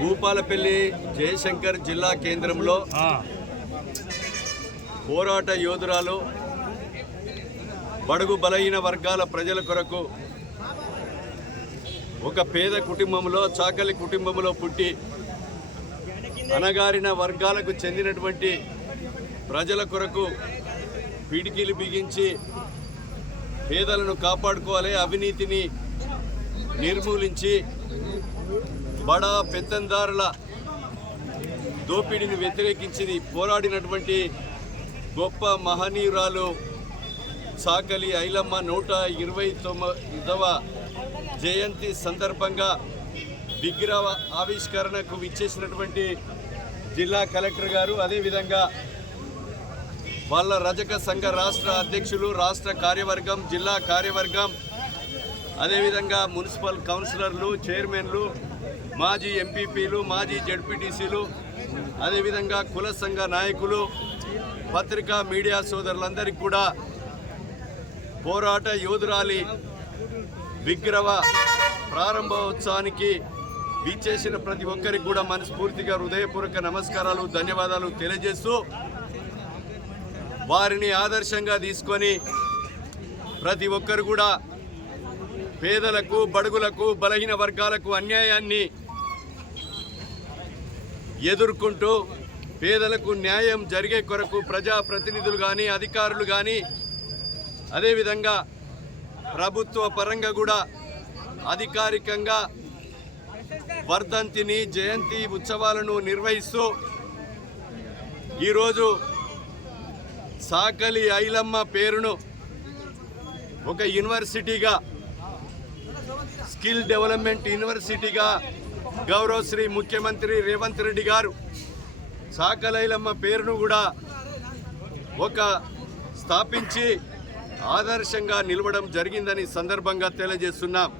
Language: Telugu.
భూపాలపల్లి జయశంకర్ జిల్లా కేంద్రంలో పోరాట యోధురాలు బడుగు బలహీన వర్గాల ప్రజల కొరకు ఒక పేద కుటుంబంలో చాకలి కుటుంబంలో పుట్టి అణగారిన వర్గాలకు చెందినటువంటి ప్రజల కొరకు పిడికిలు బిగించి పేదలను కాపాడుకోవాలి, అవినీతిని నిర్మూలించి బడా పెత్తందారుల దోపిడీని వ్యతిరేకించి పోరాడినటువంటి గొప్ప మహనీయురాలు చాకలి ఐలమ్మ 129వ జయంతి సందర్భంగా విగ్రహ ఆవిష్కరణకు విచ్చేసినటువంటి జిల్లా కలెక్టర్ గారు, అదేవిధంగా వాళ్ళ రజక సంఘ రాష్ట్ర అధ్యక్షులు, రాష్ట్ర కార్యవర్గం, జిల్లా కార్యవర్గం, అదేవిధంగా మున్సిపల్ కౌన్సిలర్లు, చైర్మన్లు, మాజీ ఎంపీపీలు, మాజీ జడ్పీటీసీలు, అదేవిధంగా కుల సంఘ నాయకులు, పత్రికా మీడియా సోదరులందరికీ కూడా పోరాట యోధురాలి విగ్రహ ప్రారంభోత్సవానికి విచ్చేసిన ప్రతి ఒక్కరికి కూడా మనస్ఫూర్తిగా హృదయపూర్వక నమస్కారాలు, ధన్యవాదాలు తెలియజేస్తూ వారిని ఆదర్శంగా తీసుకొని ప్రతి ఒక్కరు కూడా పేదలకు, బడుగులకు, బలహీన వర్గాలకు అన్యాయాన్ని ఎదుర్కొంటూ పేదలకు న్యాయం జరిగే కొరకు ప్రజాప్రతినిధులు కానీ, అధికారులు కానీ, అదేవిధంగా ప్రభుత్వ పరంగా కూడా అధికారికంగా వర్ధంతిని, జయంతి ఉత్సవాలను నిర్వహిస్తూ ఈరోజు చాకలి ఐలమ్మ పేరును ఒక యూనివర్సిటీగా, స్కిల్ డెవలప్మెంట్ యూనివర్సిటీగా గౌరవ శ్రీ ముఖ్యమంత్రి రేవంత్ రెడ్డి గారు చాకలి ఐలమ్మ పేరును కూడా ఒక స్థాపించి ఆదర్శంగా నిలవడం జరిగిందని సందర్భంగా తెలియజేస్తున్నాం.